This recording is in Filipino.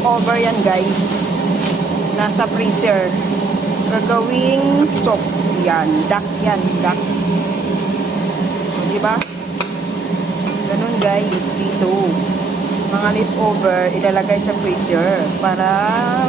leftover yan guys. Nasa freezer. Gagawing soup. Yan. Duck yan. Duck. Diba? Ganun guys. Dito. Mga leftover ilalagay sa freezer para